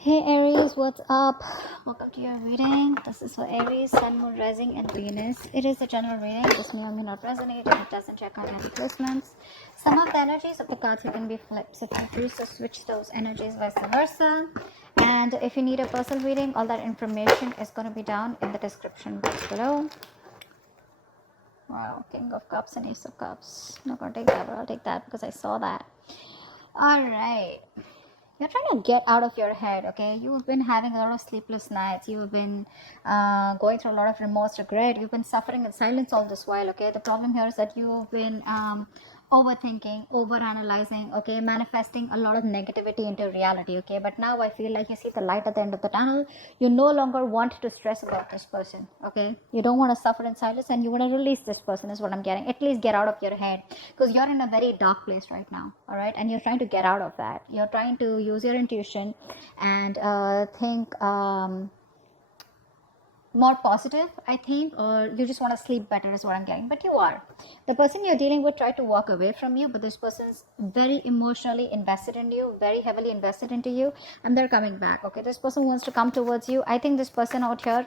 Hey Aries, what's up? Welcome to your reading. This is for Aries, Sun, Moon, Rising, and Venus. It is a general reading. This may or may not resonate if it doesn't check out any placements. Some of the energies of the cards can be flipped, so feel free to switch those energies, vice versa. And if you need a personal reading, all that information is going to be down in the description box below. Wow, King of Cups and Ace of Cups. I'm not going to take that, but I'll take that because I saw that. All right. You're trying to get out of your head, okay? You've been having a lot of sleepless nights. You've been going through a lot of remorse, regret. You've been suffering in silence all this while, okay? The problem here is that you've been overthinking, overanalyzing, okay? Manifesting a lot of negativity into reality, okay? But now I feel like you see the light at the end of the tunnel. You no longer want to stress about this person, okay? You don't want to suffer in silence and you want to release this person is what I'm getting. At least get out of your head because you're in a very dark place right now, all right? And you're trying to get out of that. You're trying to use your intuition and think more positive, I think, or you just want to sleep better is what I'm getting. But you are. The person you're dealing with tried to walk away from you, but this person's very emotionally invested in you, very heavily invested into you, and they're coming back, okay? This person wants to come towards you. I think this person out here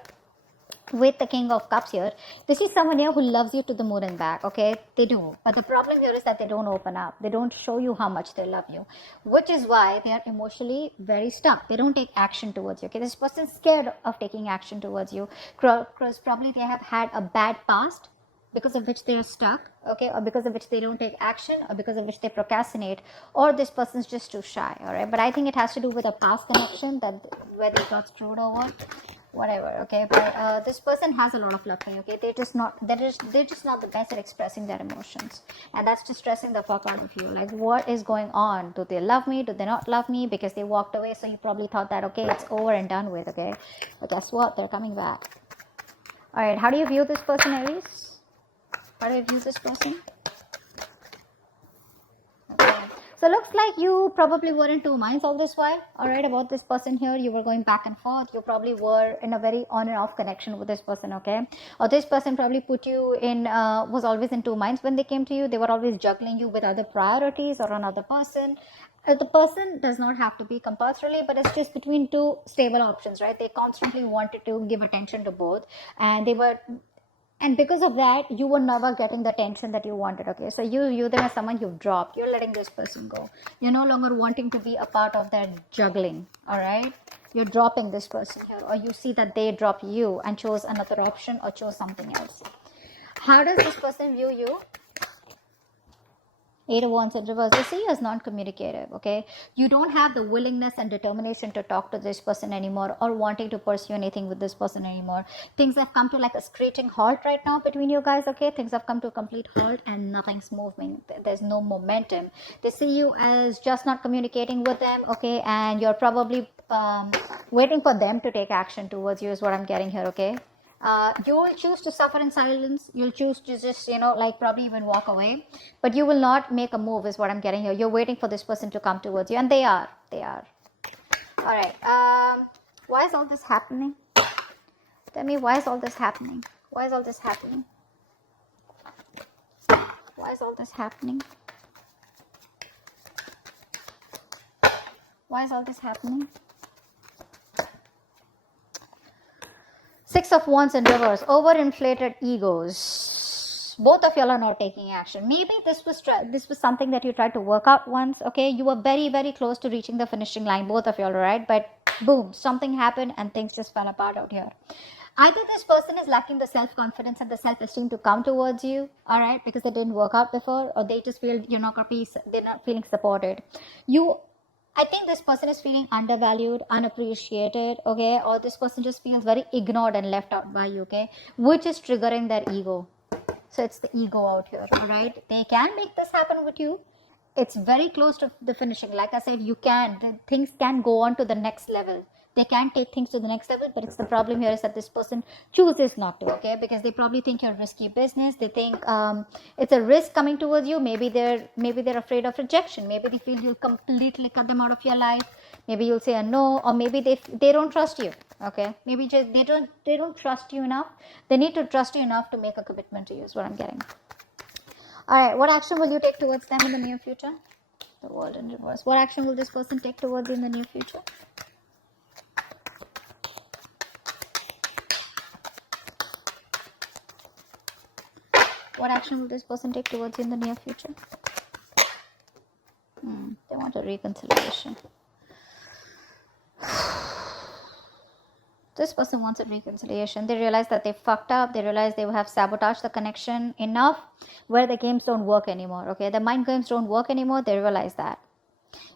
with the King of Cups here, this is someone here who loves you to the moon and back, okay? They do. But the problem here is that they don't open up. They don't show you how much they love you, which is why they are emotionally very stuck. They don't take action towards you, okay? This person's scared of taking action towards you because probably they have had a bad past because of which they are stuck, okay, or because of which they don't take action, or because of which they procrastinate, or this person's just too shy, all right? But I think it has to do with a past connection that where they got screwed over, whatever, okay? But this person has a lot of love for you, okay? They're just not the best at expressing their emotions, and that's just stressing the fuck out of you. Like, what is going on? Do they love me? Do they not love me? Because they walked away, so you probably thought that, okay, it's over and done with, okay? But guess what? They're coming back. All right, how do you view this person, Aries? How do you view this person? Okay. So looks like you probably were in two minds all this while, all right, about this person here. You were going back and forth. You probably were in a very on and off connection with this person, okay? Or this person probably put you in, was always in two minds when they came to you. They were always juggling you with other priorities or another person. The person does not have to be compulsorily, but it's just between two stable options, right? They constantly wanted to give attention to both, and they were, and because of that you were never getting the attention that you wanted, okay? So you then as someone you've dropped, you're letting this person go. You're no longer wanting to be a part of that juggling, all right? You're dropping this person here, or you see that they drop you and chose another option or chose something else. How does this person view you? Eight of Wands in reverse. They see you as non-communicative, okay? You don't have the willingness and determination to talk to this person anymore or wanting to pursue anything with this person anymore. Things have come to like a screeching halt right now between you guys, okay? Things have come to a complete halt and nothing's moving. There's no momentum. They see you as just not communicating with them, okay? And you're probably waiting for them to take action towards you is what I'm getting here, okay? You will choose to suffer in silence. You'll choose to just, like probably even walk away. But you will not make a move is what I'm getting here. You're waiting for this person to come towards you. And they are. They are. All right. Why is all this happening? Tell me, why is all this happening? Why is all this happening? Why is all this happening? Why is all this happening? Six of Wands in reverse. Overinflated egos. Both of y'all are not taking action. Maybe this was something that you tried to work out once, okay? You were very, very close to reaching the finishing line, both of y'all, right? But boom, something happened and things just fell apart out here. Either this person is lacking the self-confidence and the self-esteem to come towards you, all right, because it didn't work out before, or they just feel they're not feeling supported. I think this person is feeling undervalued, unappreciated, okay? Or this person just feels very ignored and left out by you, okay? Which is triggering their ego. So it's the ego out here, all right? They can make this happen with you. It's very close to the finishing. Like I said, things can go on to the next level. They can take things to the next level, but it's the problem here is that this person chooses not to, okay? Because they probably think you're risky business. They think it's a risk coming towards you. Maybe they're afraid of rejection. Maybe they feel you'll completely cut them out of your life. Maybe you'll say a no, or maybe they don't trust you, okay? Maybe just they don't trust you enough. They need to trust you enough to make a commitment to you is what I'm getting. All right, what action will you take towards them in the near future? The World in reverse. What action will this person take towards you in the near future? What action will this person take towards you in the near future? They want a reconciliation. This person wants a reconciliation. They realize that they fucked up. They realize they have sabotaged the connection enough where the games don't work anymore. Okay, the mind games don't work anymore. They realize that.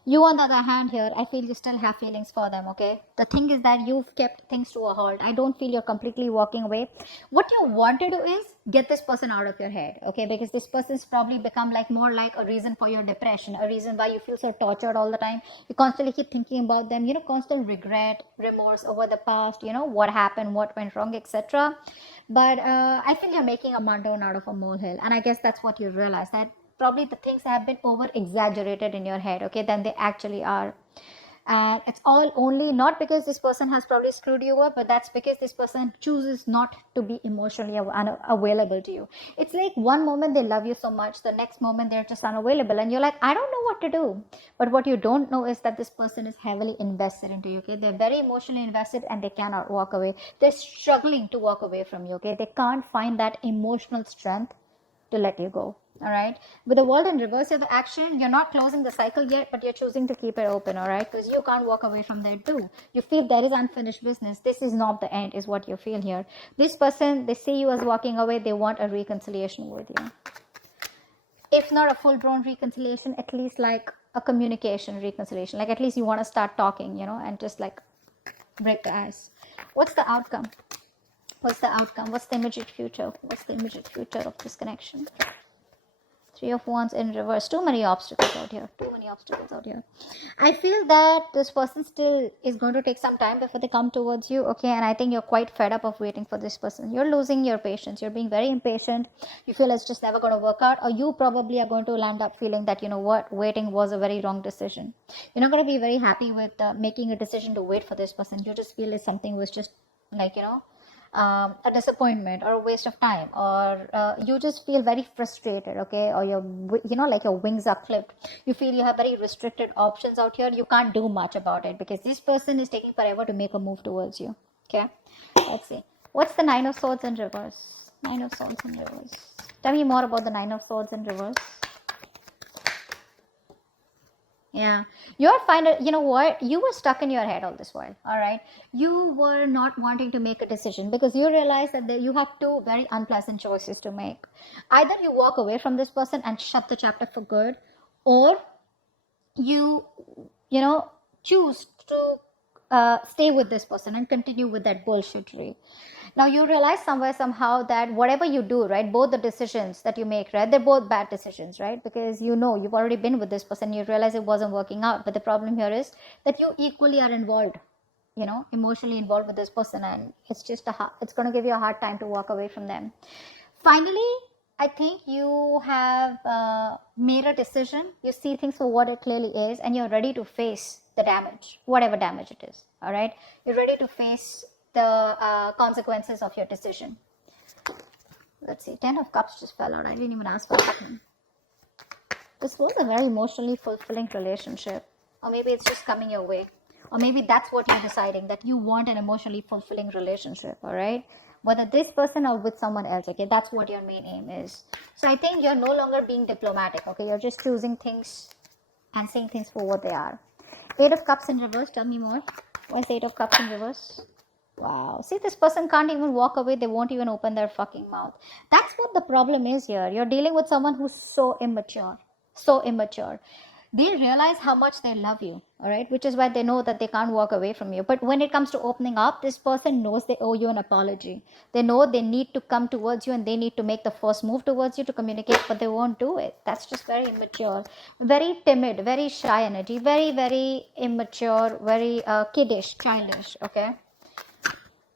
You, on the other hand, here, I feel you still have feelings for them, okay? The thing is that you've kept things to a halt. I don't feel you're completely walking away. What you want to do is get this person out of your head, okay? Because this person's probably become like more like a reason for your depression, a reason why you feel so tortured all the time. You constantly keep thinking about them, constant regret, remorse over the past, what happened, what went wrong, etc. But I feel you're making a mountain out of a molehill. And I guess that's what you realize, that probably the things have been over exaggerated in your head, okay, than they actually are. And it's all only not because this person has probably screwed you up, but that's because this person chooses not to be emotionally available to you. It's like one moment they love you so much, the next moment they're just unavailable, and you're like, I don't know what to do. But what you don't know is that this person is heavily invested into you, okay? They're very emotionally invested and they cannot walk away. They're struggling to walk away from you, okay? They can't find that emotional strength to let you go. All right, with the world in reverse of the action, you're not closing the cycle yet, but you're choosing to keep it open. All right, because you can't walk away from there too. You feel there is unfinished business. This is not the end, is what you feel here. This person, they see you as walking away. They want a reconciliation with you. If not a full-blown reconciliation, at least like a communication reconciliation. Like at least you want to start talking, and just like break the ice. What's the outcome? What's the outcome? What's the immediate future? What's the immediate future of this connection? Three of Wands in reverse. Too many obstacles out here. Too many obstacles out here. I feel that this person still is going to take some time before they come towards you. Okay. And I think you're quite fed up of waiting for this person. You're losing your patience. You're being very impatient. You feel it's just never going to work out. Or you probably are going to land up feeling that, waiting was a very wrong decision. You're not going to be very happy with making a decision to wait for this person. You just feel it's something was just like, a disappointment or a waste of time, or you just feel very frustrated, okay, or like your wings are clipped. You feel you have very restricted options out here. You can't do much about it because this person is taking forever to make a move towards you. Okay, let's see, what's the Nine of Swords in reverse? Nine of Swords in reverse. Tell me more about the Nine of Swords in reverse. Yeah, you're fine. You know what? You were stuck in your head all this while. All right. You were not wanting to make a decision because you realize that you have two very unpleasant choices to make. Either you walk away from this person and shut the chapter for good, or you choose to stay with this person and continue with that bullshittery. Now you realize somehow that whatever you do, right, both the decisions that you make, right, they're both bad decisions, right? Because you've already been with this person, you realize it wasn't working out. But the problem here is that you equally are involved, emotionally involved with this person, and it's going to give you a hard time to walk away from them. Finally, I think you have made a decision. You see things for what it clearly is, and you're ready to face the damage, whatever damage it is. All right, you're ready to face the consequences of your decision. Let's see, 10 of Cups just fell out. I didn't even ask for that one. This was a very emotionally fulfilling relationship, or maybe it's just coming your way, or maybe that's what you're deciding, that you want an emotionally fulfilling relationship. All right, whether this person or with someone else. Okay, that's what your main aim is. So I think you're no longer being diplomatic. Okay, you're just choosing things and seeing things for what they are. 8 of Cups in reverse. Tell me more. What's 8 of Cups in reverse? Wow. See, this person can't even walk away. They won't even open their fucking mouth. That's what the problem is here. You're dealing with someone who's so immature. So immature. They realize how much they love you, all right? Which is why they know that they can't walk away from you. But when it comes to opening up, this person knows they owe you an apology. They know they need to come towards you and they need to make the first move towards you to communicate, but they won't do it. That's just very immature, very timid, very shy energy, very, very immature, very kiddish, childish, okay?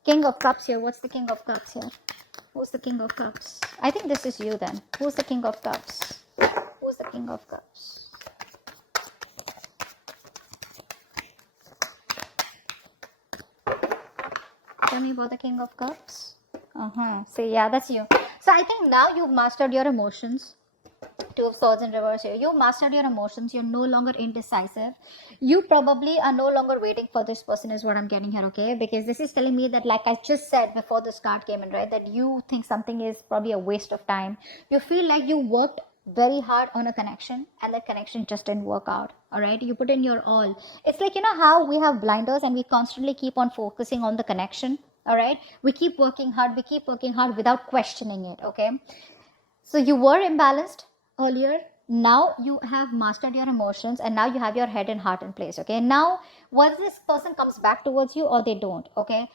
King of Cups here. What's the King of Cups here? Who's the King of Cups? I think this is you then. Who's the King of Cups? Who's the King of Cups? Tell me about the King of Cups. So yeah, that's you. So I think now you've mastered your emotions Two of Swords in reverse here. You mastered your emotions. You're no longer indecisive. You probably are no longer waiting for this person is what I'm getting here, okay? Because this is telling me that, like I just said before this card came in, right? That you think something is probably a waste of time. You feel like you worked very hard on a connection and that connection just didn't work out. All right, you put in your all. It's like, you know how we have blinders and we constantly keep on focusing on the connection. All right, we keep working hard without questioning it. Okay, so you were imbalanced earlier. Now you have mastered your emotions and now you have your head and heart in place. Okay, now once this person comes back towards you or they don't, okay,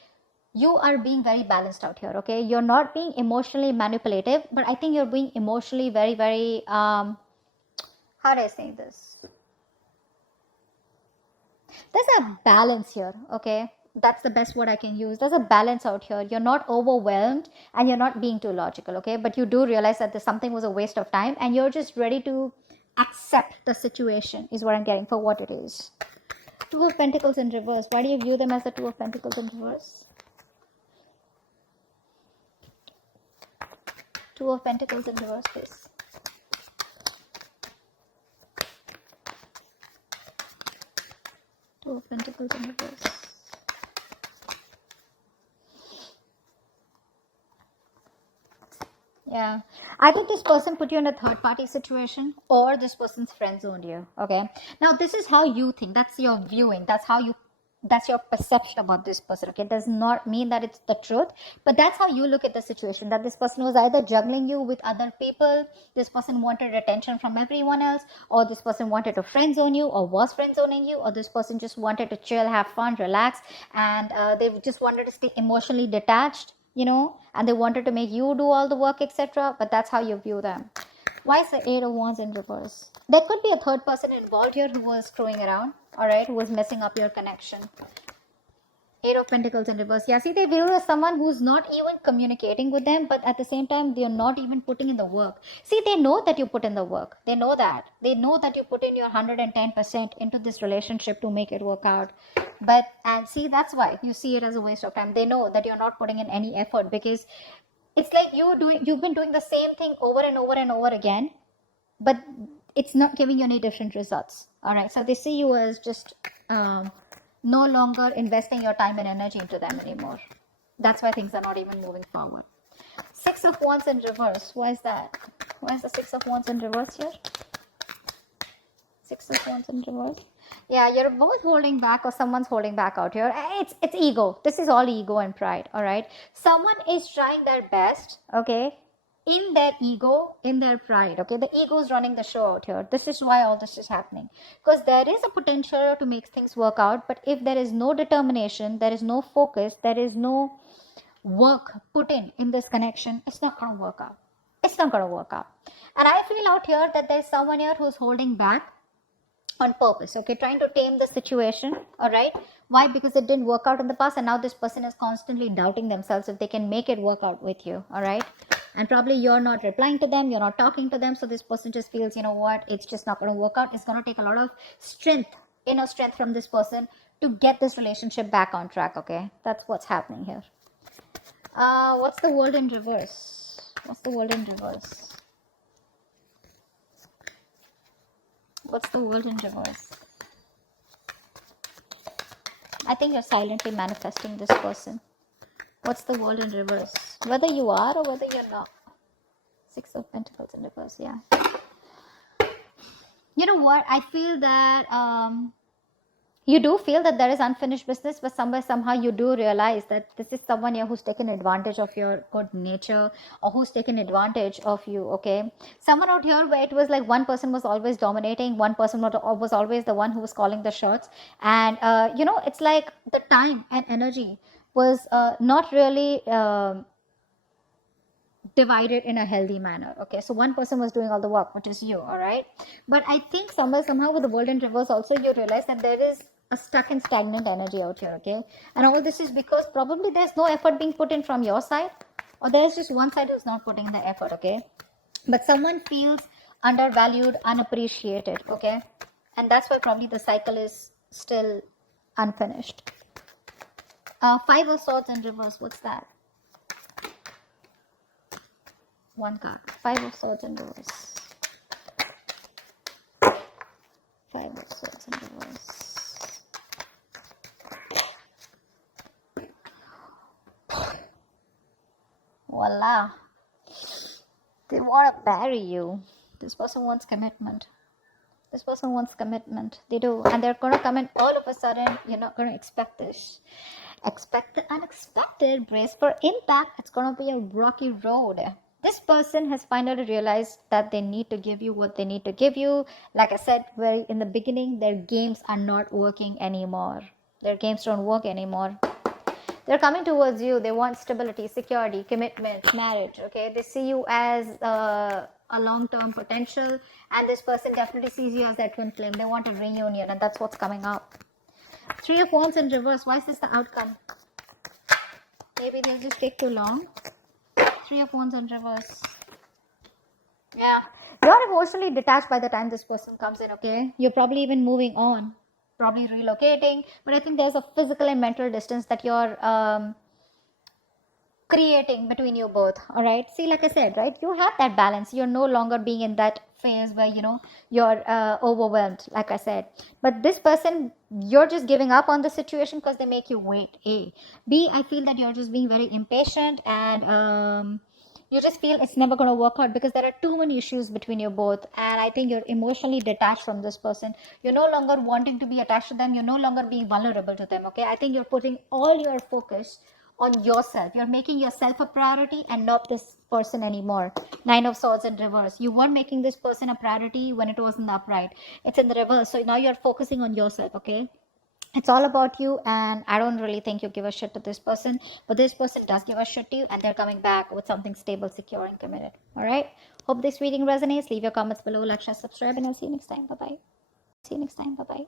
you are being very balanced out here. Okay, you're not being emotionally manipulative, but I think you're being emotionally very how do I say this, there's a balance here. Okay, that's the best word I can use. There's a balance out here. You're not overwhelmed and you're not being too logical. Okay, but you do realize that this something was a waste of time and you're just ready to accept the situation is what I'm getting for what it is. Two of Pentacles in reverse. Why do you view them as the Two of Pentacles in reverse? Two of Pentacles in reverse, please. Two of Pentacles in reverse. Yeah, I think this person put you in a third party situation or this person's friend zoned you. Okay, now this is how you think. That's your viewing. That's your perception about this person. Okay, it does not mean that it's the truth, but that's how you look at the situation. That this person was either juggling you with other people, this person wanted attention from everyone else, or this person wanted to friend zone you or was friend zoning you, or this person just wanted to chill, have fun, relax, and they just wanted to stay emotionally detached, you know, and they wanted to make you do all the work, etc. But that's how you view them. Why is the Eight of Wands in reverse? There could be a third person involved here who was screwing around, all right, who was messing up your connection. Eight of Pentacles in reverse. Yeah, see, they view as someone who's not even communicating with them, but at the same time, they're not even putting in the work. See, they know that you put in the work. They know that. They know that you put in your 110% into this relationship to make it work out. But, and see, that's why you see it as a waste of time. They know that you're not putting in any effort because it's like you've been doing the same thing over and over and over again, but it's not giving you any different results. All right, so they see you as just no longer investing your time and energy into them anymore. That's why things are not even moving forward. Six of Wands in reverse. Why is that? Why is the Six of Wands in reverse here? Six of Wands in reverse. Yeah, you're both holding back or someone's holding back out here. It's ego. This is all ego and pride. All right, someone is trying their best, okay, in their ego, in their pride. Okay, the ego is running the show out here. This is why all this is happening, because there is a potential to make things work out, but if there is no determination, there is no focus, there is no work put in this connection, it's not going to work out. It's not going to work out. And I feel out here that there's someone here who's holding back on purpose, okay, trying to tame the situation. All right, why? Because it didn't work out in the past and now this person is constantly doubting themselves if they can make it work out with you. All right, and probably you're not replying to them, you're not talking to them, so this person just feels, you know what, it's just not going to work out. It's going to take a lot of strength, inner strength from this person to get this relationship back on track. Okay, that's what's happening here. What's the World in reverse? What's the World in reverse? What's the World in reverse? I think you're silently manifesting this person. What's the World in reverse? Whether you are or whether you're not. Six of Pentacles in reverse, yeah. You know what? I feel that you do feel that there is unfinished business, but somehow you do realize that this is someone here who's taken advantage of your good nature or who's taken advantage of you. Okay, someone out here where it was like one person was always dominating, one person was always the one who was calling the shots, and you know, it's like the time and energy was not really divided in a healthy manner. Okay, so one person was doing all the work, which is you. All right, but I think somehow with the World in reverse also you realize that there is a stuck and stagnant energy out here. Okay, and all this is because probably there's no effort being put in from your side, or there's just one side who's not putting the effort. Okay, but someone feels undervalued, unappreciated. Okay, and that's why probably the cycle is still unfinished. Five of Swords in reverse. What's that? One card. Five of Swords in reverse. Knight of Swords in reverse. Voila. They want to marry you. This person wants commitment. This person wants commitment. They do. And they're going to come in all of a sudden. You're not going to expect this. Expect the unexpected. Brace for impact. It's going to be a rocky road. This person has finally realized that they need to give you what they need to give you. Like I said very in the beginning, their games are not working anymore. Their games don't work anymore. They're coming towards you. They want stability, security, commitment, marriage. Okay, they see you as a long-term potential, and this person definitely sees you as their twin flame. They want a reunion, and that's what's coming up. Three of Wands in reverse. Why is this the outcome? Maybe they'll just take too long. Three of Wands in reverse. Yeah, you're emotionally detached by the time this person comes in. Okay, you're probably even moving on, probably relocating, but I think there's a physical and mental distance that you're creating between you both. All right, see, like I said, right, you have that balance. You're no longer being in that phase where you're overwhelmed, like I said. But this person, you're just giving up on the situation because they make you wait. A. B, I feel that you're just being very impatient, and you just feel it's never going to work out because there are too many issues between you both. And I think you're emotionally detached from this person. You're no longer wanting to be attached to them. You're no longer being vulnerable to them. Okay, I think you're putting all your focus on yourself. You're making yourself a priority and not this person anymore. Nine of Swords in reverse. You were making this person a priority when it was in the upright. It's in the reverse. So now you're focusing on yourself. Okay, it's all about you, and I don't really think you give a shit to this person, but this person does give a shit to you, and they're coming back with something stable, secure, and committed. All right, hope this reading resonates. Leave your comments below, like, share, subscribe, and I'll see you next time. Bye bye.